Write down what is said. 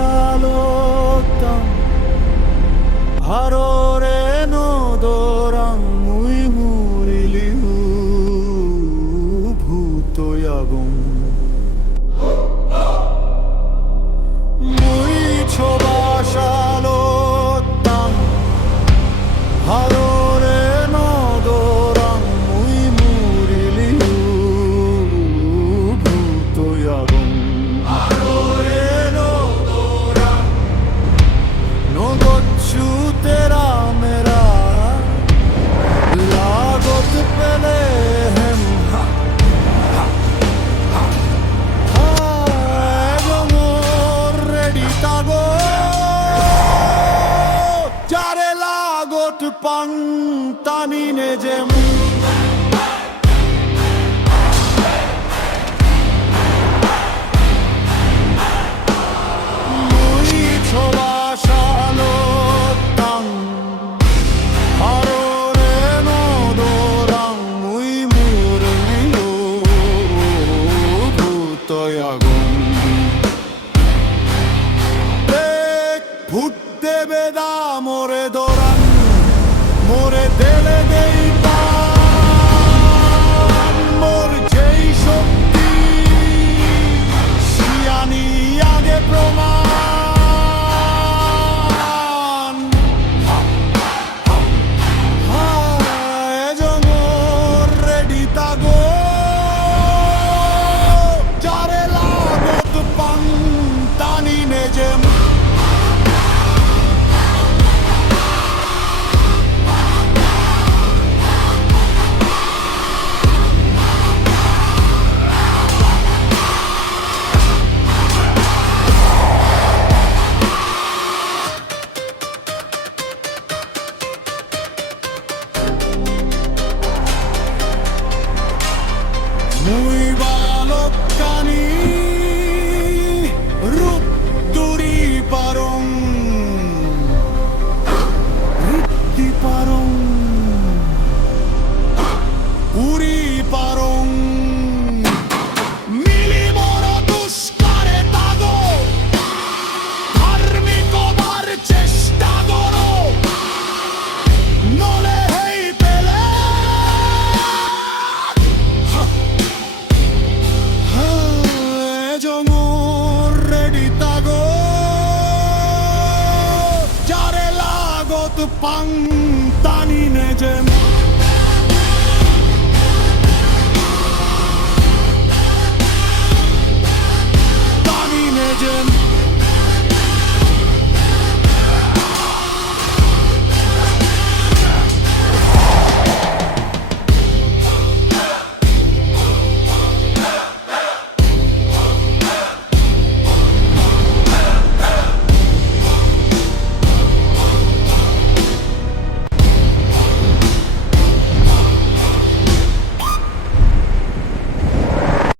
Shalottam Harore no dorang mui muriliu bhutoyagum Mui choba Shalottam Harore no dorang mui muriliu bhutoyagum तेरा मेरा लागत पहले हम ready तागो जारे लागत पंतानी ने जेम मुई छोड़ा ভূত দেবে দা মোরে দৌড়ান মোরে দেলে দেই পান মোর যেই শক্তি শিয়ানি আগে প্রমাণ এজন রেডি তাগো যারে লাগত পান টানি নেজে Muy balokani rup duri parong ritti parong puri parong mili moro dushkare tago dharmik hobar cheshta koro nole hei pele Pang tani ne jem